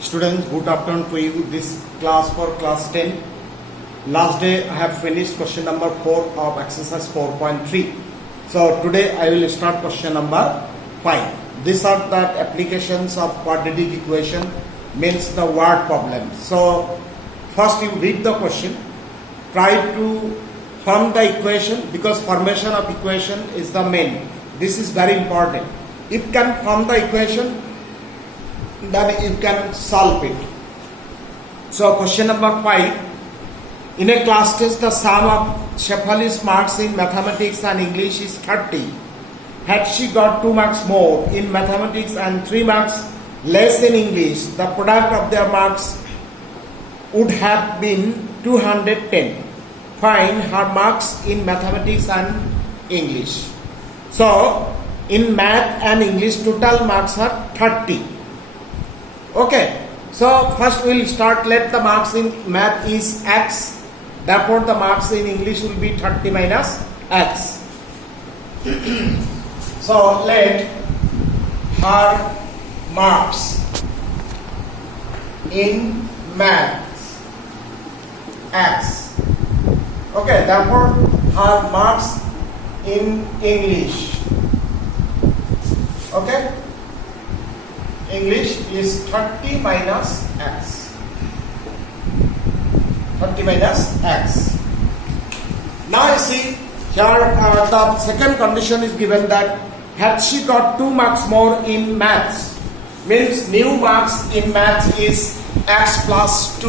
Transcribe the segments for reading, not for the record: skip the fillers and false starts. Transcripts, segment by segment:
Students, good afternoon to you. This class for class 10. Last day I have finished question number 4 of exercise 4.3. So today I will start question number 5. These are the applications of quadratic equation, means the word problem. So first you read the question, try to form the equation, because formation of equation is the main. This is very important. If you can form the equation, then you can solve it. So question number 5. In a class test, the sum of Shefali's marks in mathematics and English is 30. Had she got 2 marks more in mathematics and 3 marks less in English, the product of their marks would have been 210. Find her marks in mathematics and English. So in math and English, total marks are 30. Okay, so first we will start. Let the marks in math is x, therefore the marks in English will be 30 minus x. So let her marks in math x. Okay, therefore her marks in English. Okay, English is 30 minus x. 30 minus x. Now you see here the second condition is given that had she got 2 marks more in maths, means new marks in maths is x plus 2,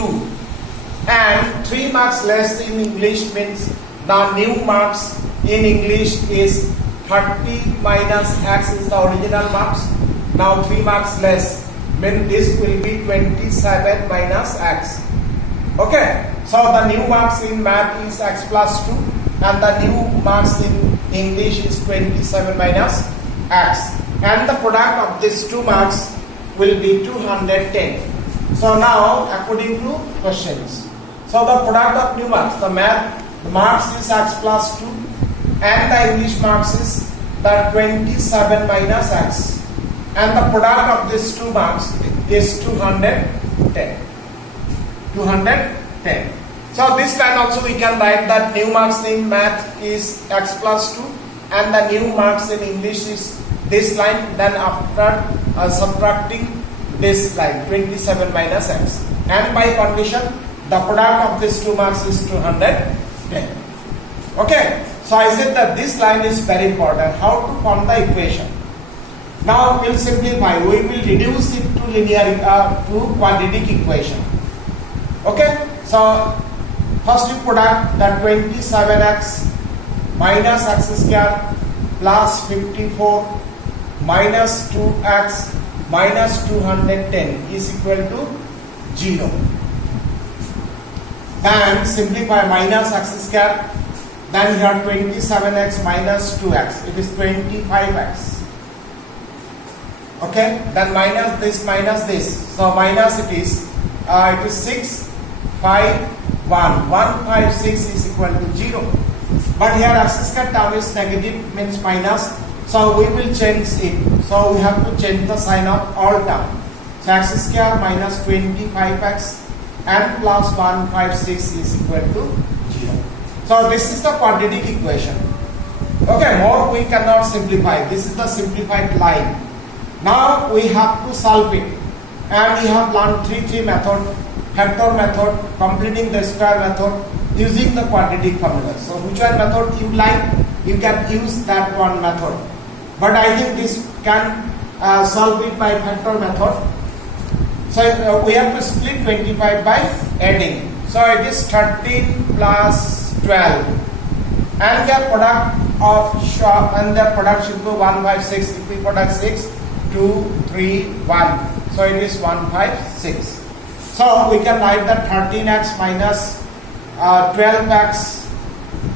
and 3 marks less in English, means the new marks in English is 30 minus x is the original marks. Now 3 marks less, means this will be 27 minus x. Okay, so the new marks in math is x plus 2 and the new marks in English is 27 minus x, and the product of these 2 marks will be 210. So now according to questions, so the product of new marks, the math marks is x plus 2 and the English marks is the 27 minus x, and the product of these 2 marks is 210. 210. So this line also we can write that new marks in math is x plus 2 and the new marks in English is this line. Then after subtracting this line 27 minus x, and by condition the product of these 2 marks is 210. Okay, so I said that this line is very important. How to form the equation? Now we will simplify. We will reduce it to linear to quadratic equation. Okay, so first you put out that 27x minus x square plus 54 minus 2x minus 210 is equal to 0. Then simplify minus x square. Then here 27x minus 2x, it is 25x. Okay, then minus this, so minus it is 6, 5, 1, 1, 5, 6 is equal to 0. But here x square term is negative, means minus, so we will change it. So we have to change the sign of all term. So x square minus 25x and plus 156 is equal to 0. So this is the quadratic equation. Okay, more we cannot simplify. This is the simplified line. Now we have to solve it, and we have learned three method: factor method, completing the square method, using the quadratic formula. So which one method you like, you can use that one method. But I think this can solve it by factor method. So we have to split 25 by adding. So it is 13 plus 12, and their product of should be 156. If we product 6, 2, 3, 1. So it is 156. So we can write that 13x minus 12x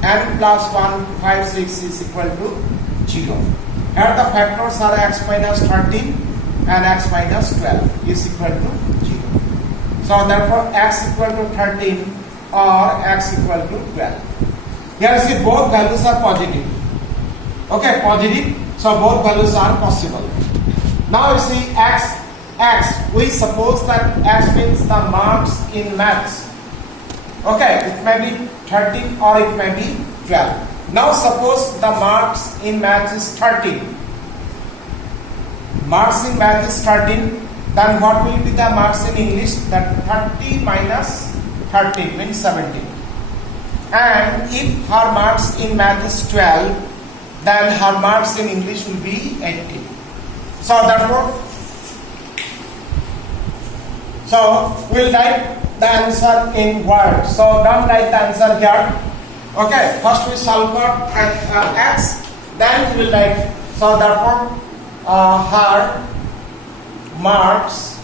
and plus 156 is equal to 0. Here the factors are x minus 13 and x minus 12 is equal to 0. So therefore x equal to 13 or x equal to 12. Here see both values are positive. Okay, positive. So both values are possible. Now you see x X, we suppose that X means the marks in maths. Okay, it may be 13 or it may be 12. Now suppose the marks in maths is 13. Marks in maths is 13. Then what will be the marks in English? That 30 minus 13 means 17. And if her marks in math is 12, then her marks in English will be 18. So therefore, we'll write the answer in words. So don't write the answer here. Okay, first we solve for X, then we will write. So therefore, her marks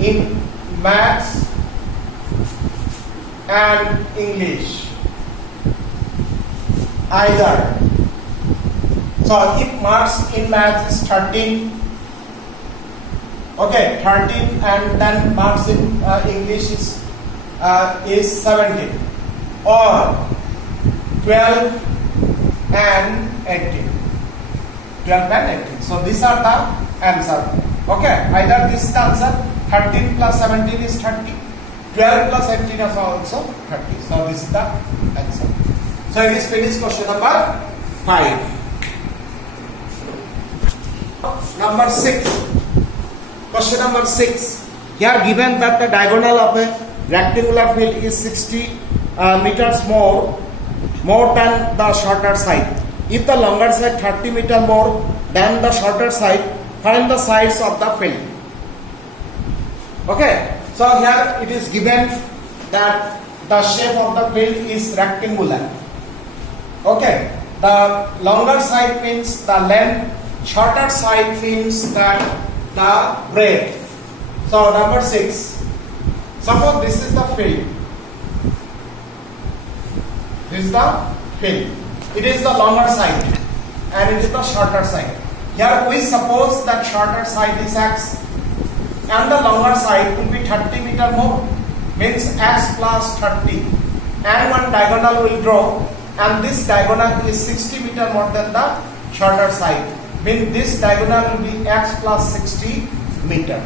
in maths and English either. So if marks in maths is 13, okay, 13, and then marks in English is 17, or 12 and 18. 12 and 18. So these are the answer. Okay, either this is the answer. 13 plus 17 is 30. 12 plus 18 is also 30. So this is the answer. So it is finished question number 5. Number 6. Question number 6. Here given that the diagonal of a rectangular field is 60 meters more than the shorter side. If the longer side 30 meters more than the shorter side, find the sides of the field. Okay, so here it is given that the shape of the field is rectangular. Okay, the longer side means the length, shorter side means that the breadth. So number 6. Suppose this is the field. This is the field. It is the longer side and it is the shorter side. Here we suppose that shorter side is X and the longer side will be 30 meter more, means X plus 30, and one diagonal will draw, and this diagonal is 60 meter more than the shorter side, means this diagonal will be X plus 60 meter.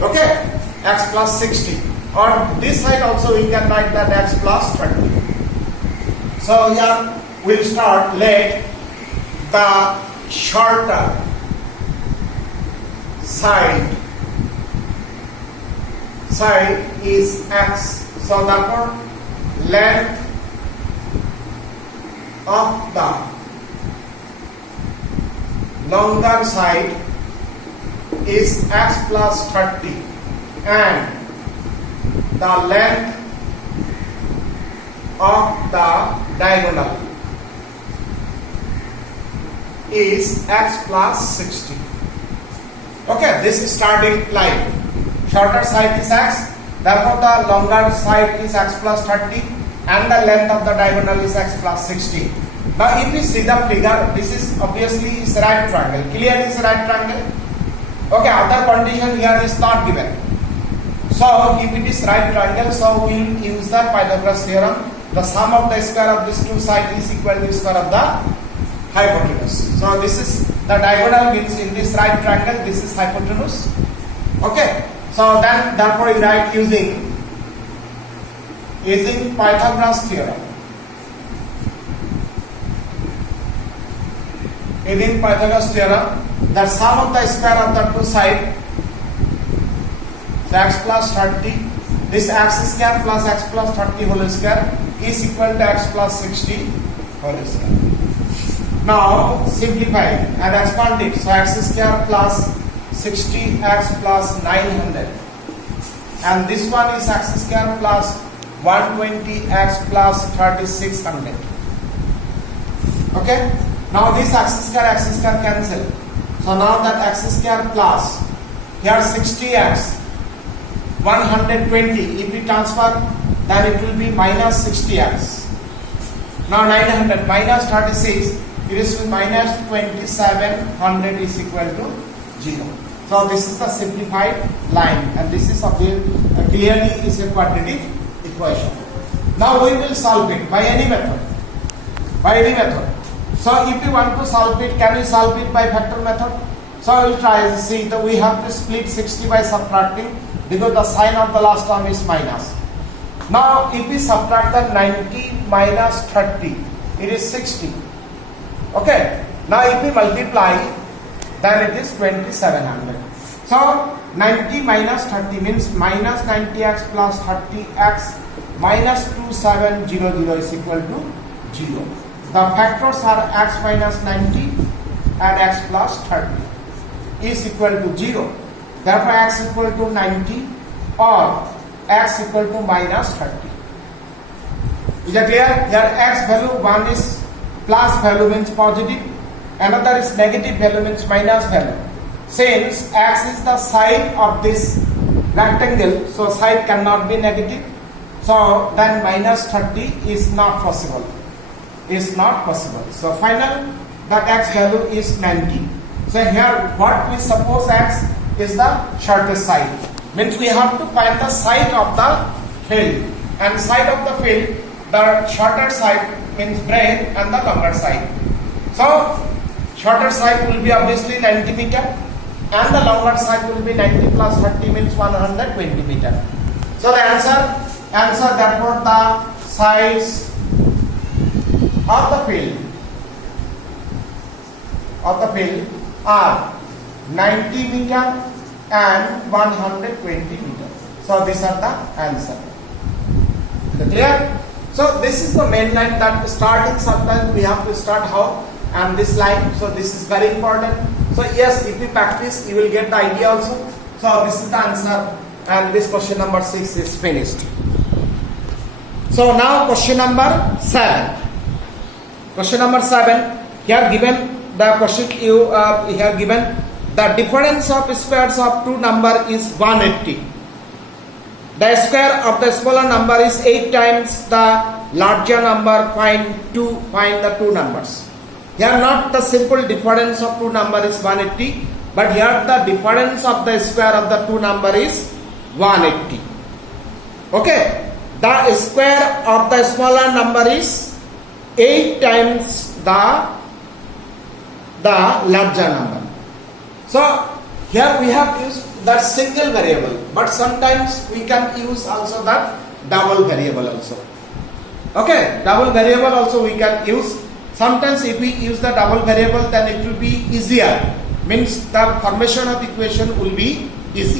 Okay, X plus 60, or this side also we can write that X plus 30. So here we'll start. Let the shorter side is X. So therefore, length of the longer side is X plus 30, and the length of the diagonal is X plus 60. Okay, this is starting line. Shorter side is X, therefore the longer side is X plus 30, and the length of the diagonal is X plus 60. Now if we see the figure, this is obviously is right triangle. Clear is right triangle? Okay, other condition here is not given. So if it is right triangle, so we will use the Pythagoras theorem. The sum of the square of these two sides is equal to the square of the hypotenuse. So this is the diagonal, means in this right triangle this is hypotenuse. Okay, so then therefore you write using Pythagoras theorem. Using Pythagoras theorem, the sum of the square of the two sides, so X plus 30, this X square plus X plus 30 whole square is equal to X plus 60 whole square. Now simplify and expand it. So X square plus 60X plus 900, and this one is X square plus 120X plus 3600. Okay, now this X square cancel. So now that X square plus here 60X 120, if we transfer, then it will be minus 60X. Now 900 minus 36, it is minus 2700 is equal to 0. So this is the simplified line, and this is clearly is a quadratic equation. Now we will solve it by any method. So if you want to solve it, can we solve it by factor method? So I will try to see that we have to split 60 by subtracting because the sign of the last term is minus. Now if we subtract the 90 minus 30, it is 60. Okay. Now if we multiply, then it is 2700. So 90 minus 30 means minus 90x plus 30x minus 2700 is equal to 0. The factors are x minus 90 and x plus 30 is equal to 0. Therefore x equal to 90 or x equal to minus 30. Is that clear? Here x value, one is plus value means positive, another is negative value means minus value. Since x is the side of this rectangle, so side cannot be negative, so then minus 30 is not possible. Is not possible. So final, that x value is 90. So here what we suppose x is the shortest side. Means we have to find the side of the field. And side of the field, the shorter side means brain and the longer side. So shorter side will be obviously 90 meter and the longer side will be 90 plus 30 means 120 meter. So the answer therefore the sides of the field are 90 meter and 120 meter. So these are the answer. Clear? So this is the main line that starting sometimes we have to start how and this line. So this is very important. So yes, if you practice you will get the idea also. So this is the answer and this question number 6 is finished. So now question number 7. Question number 7. Here given the question you here given the difference of squares of two number is 180. The square of the smaller number is 8 times the larger number. Find the two numbers. Here not the simple difference of two number is 180, but here the difference of the square of the two number is 180. Okay. The square of the smaller number is 8 times the larger number. So here we have used that single variable, but sometimes we can use also that double variable also. Okay, double variable also we can use. Sometimes if we use the double variable, then it will be easier. Means the formation of equation will be easy.